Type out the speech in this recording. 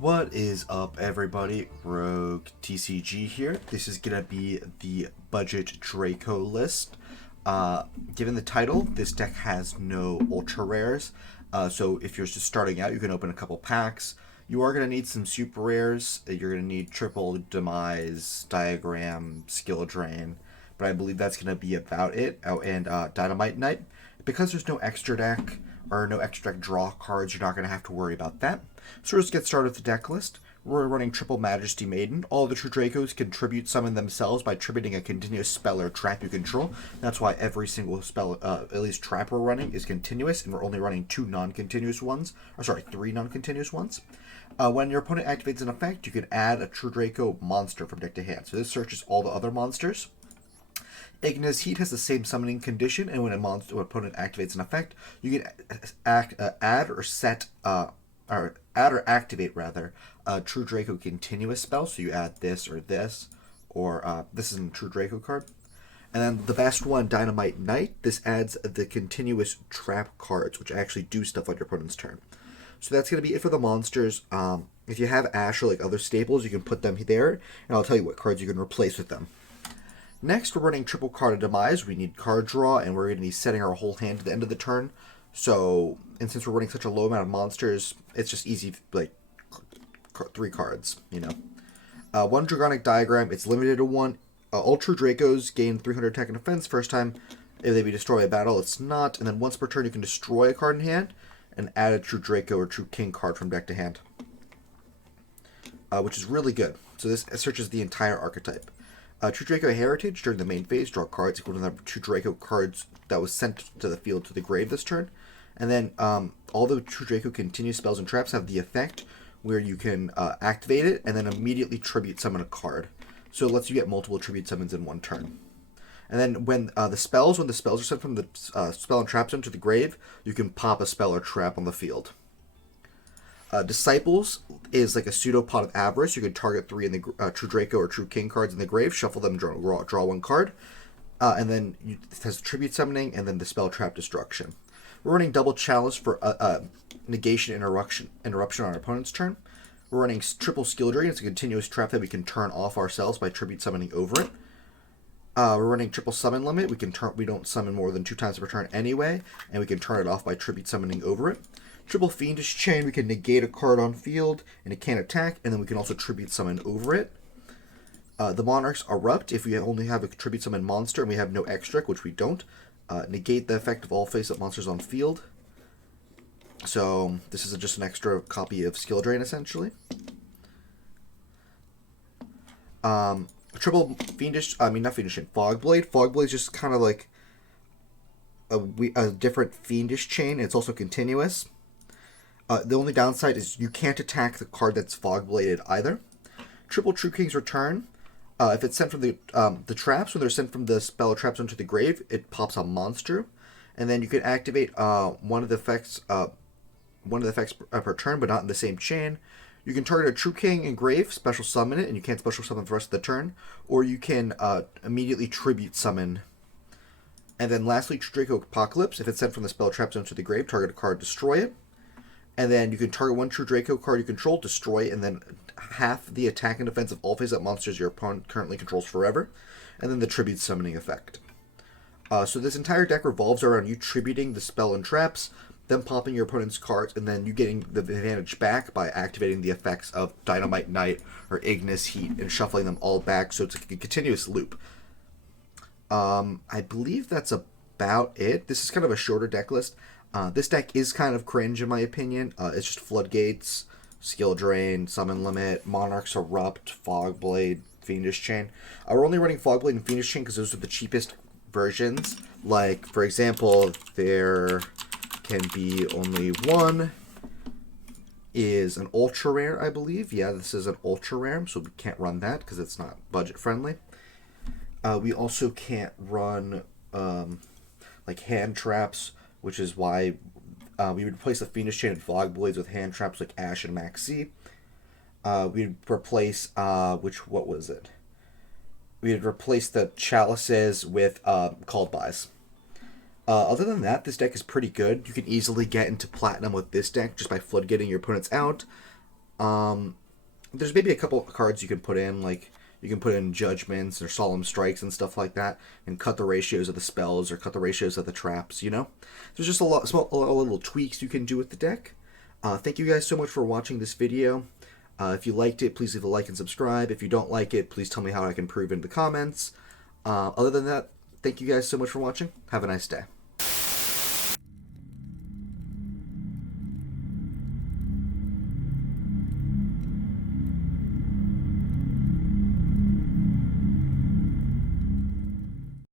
What is up, everybody? Rogue TCG here. This is gonna be the budget Draco list. Given the title, this deck has no ultra rares, so if you're just starting out, you can open a couple packs. You are gonna need some super rares. You're gonna need triple demise, diagram, skill drain, but I believe that's gonna be about it. Oh, and Dynamite Knight. Because there's no extra deck or no extra deck draw cards, you're not gonna have to worry about that. So let's get started with the deck list. We're running Triple Majesty Maiden. All the True Dracos contribute summon themselves by tributing a continuous spell or trap you control. That's why every single spell, at least trap we're running, is continuous, and we're only running three non-continuous ones. When your opponent activates an effect, you can add a True Draco monster from deck to hand. So this searches all the other monsters. Ignis Heat has the same summoning condition, and when an opponent activates an effect, you can add or activate a True Draco continuous spell. So you add this, or this is a True Draco card. And then the best one, Dynamite Knight. This adds the continuous trap cards, which actually do stuff on your opponent's turn. So that's going to be it for the monsters. If you have Ash or like other staples, you can put them there, and I'll tell you what cards you can replace with them. Next, we're running triple card of demise. We need card draw, and we're going to be setting our whole hand at the end of the turn. So, and since we're running such a low amount of monsters, it's just easy, like, 3 cards, you know. One Dragonic Diagram, it's limited to 1. All True Dracos gain 300 attack and defense. First time if they be destroyed by battle, it's not. And then once per turn, you can destroy a card in hand and add a True Draco or True King card from deck to hand. Which is really good. So this searches the entire archetype. True Draco Heritage, during the main phase, draw cards equal to the number of True Draco cards that was sent to the field to the grave this turn. And then all the True Draco continuous spells and traps have the effect where you can activate it and then immediately tribute summon a card. So it lets you get multiple tribute summons in one turn. And then when the spells are sent from the spell and trap zone to the grave, you can pop a spell or trap on the field. Disciples is like a pseudopod of Avarice. You can target 3 in the True Draco or True King cards in the grave, shuffle them, draw 1 card. And then it has tribute summoning and then the spell trap destruction. We're running double chalice for negation interruption on our opponent's turn. We're running triple skill drain. It's a continuous trap that we can turn off ourselves by tribute summoning over it. We're running triple summon limit. We don't summon more than 2 times per turn anyway, and we can turn it off by tribute summoning over it. Triple Fiendish Chain, we can negate a card on field and it can't attack, and then we can also tribute summon over it. The Monarchs Erupt, if we only have a tribute summon monster and we have no extra, which we don't, negate the effect of all face-up monsters on field. So this is just an extra copy of Skill Drain, essentially. Triple Fiendish, not Fiendish, Fogblade. Fogblade is just kind of like a different Fiendish chain. It's also continuous. The only downside is you can't attack the card that's Fogbladed either. Triple True King's Return. If it's sent from the traps, when they're sent from the spell traps into the grave, it pops a monster, and then you can activate one of the effects per turn, but not in the same chain. You can target a True King in grave, special summon it, and you can't special summon for the rest of the turn, or you can immediately tribute summon. And then lastly, True Draco Apocalypse. If it's sent from the spell trap zone to the grave, target a card, destroy it. And then you can target 1 True Draco card you control, destroy it, and then half the attack and defense of all face-up monsters your opponent currently controls forever. And then the tribute summoning effect. So this entire deck revolves around you tributing the spell and traps, then popping your opponent's cards, and then you getting the advantage back by activating the effects of Dynamite Knight or Ignis Heat and shuffling them all back, so it's a continuous loop. I believe that's about it. This is kind of a shorter deck list. This deck is kind of cringe in my opinion. It's just Floodgates, Skill Drain, Summon Limit, Monarchs Erupt, Fogblade, Fiendish Chain. We're only running Fogblade and Fiendish Chain because those are the cheapest versions. Like, for example, there can be only one is an ultra rare, I believe. Yeah, this is an ultra rare, so we can't run that because it's not budget friendly. We also can't run like hand traps, which is why we would replace the Fiendish Chain and Fogblades with hand traps like Ash and Maxi. We'd replace what was it? We'd replace the Chalices with Called Buys. Other than that, this deck is pretty good. You can easily get into Platinum with this deck just by floodgating your opponents out. There's maybe a couple cards you can put in, like you can put in judgments or solemn strikes and stuff like that, and cut the ratios of the spells or cut the ratios of the traps. There's just a lot of little tweaks you can do with the deck. Thank you guys so much for watching this video. If you liked it, please leave a like and subscribe. If you don't like it, please tell me how I can improve in the comments. Other than that, thank you guys so much for watching. Have a nice day.